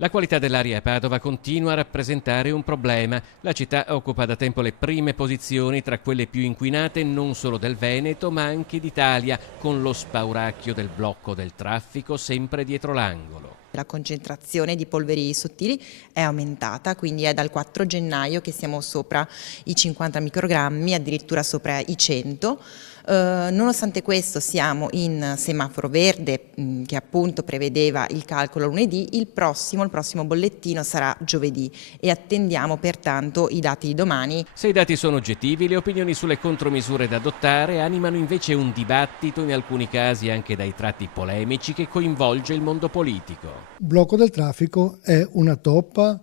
La qualità dell'aria a Padova continua a rappresentare un problema. La città occupa da tempo le prime posizioni tra quelle più inquinate non solo del Veneto ma anche d'Italia, con lo spauracchio del blocco del traffico sempre dietro l'angolo. La concentrazione di polveri sottili è aumentata, quindi è dal 4 gennaio che siamo sopra i 50 microgrammi, addirittura sopra i 100. Nonostante questo siamo in semaforo verde, che appunto prevedeva il calcolo lunedì. Il prossimo bollettino sarà giovedì e attendiamo pertanto i dati di domani. Se i dati sono oggettivi, le opinioni sulle contromisure da adottare animano invece un dibattito, in alcuni casi anche dai tratti polemici, che coinvolge il mondo politico. Il blocco del traffico è una toppa,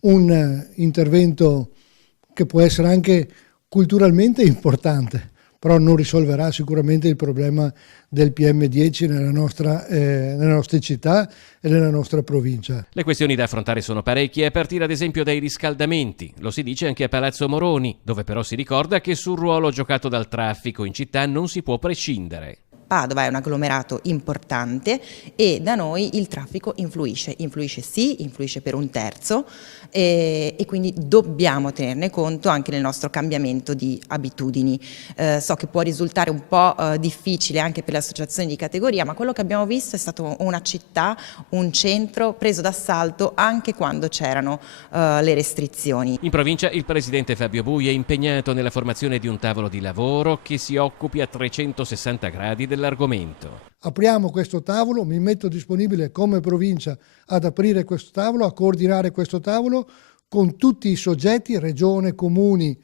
un intervento che può essere anche culturalmente importante, però non risolverà sicuramente il problema del PM10 nelle nostre città e nella nostra provincia. Le questioni da affrontare sono parecchie, a partire ad esempio dai riscaldamenti. Lo si dice anche a Palazzo Moroni, dove però si ricorda che sul ruolo giocato dal traffico in città non si può prescindere. Padova è un agglomerato importante e da noi il traffico influisce per un terzo e quindi dobbiamo tenerne conto anche nel nostro cambiamento di abitudini. So che può risultare un po' difficile anche per le associazioni di categoria, ma quello che abbiamo visto è stato una città, un centro preso d'assalto anche quando c'erano le restrizioni. In provincia il presidente Fabio Bui è impegnato nella formazione di un tavolo di lavoro che si occupi a 360 gradi dell'argomento. Apriamo questo tavolo, mi metto disponibile come provincia ad aprire questo tavolo, a coordinare questo tavolo con tutti i soggetti, regione, comuni,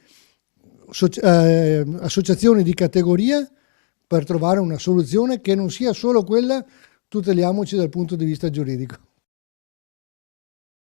associazioni di categoria, per trovare una soluzione che non sia solo quella tuteliamoci dal punto di vista giuridico.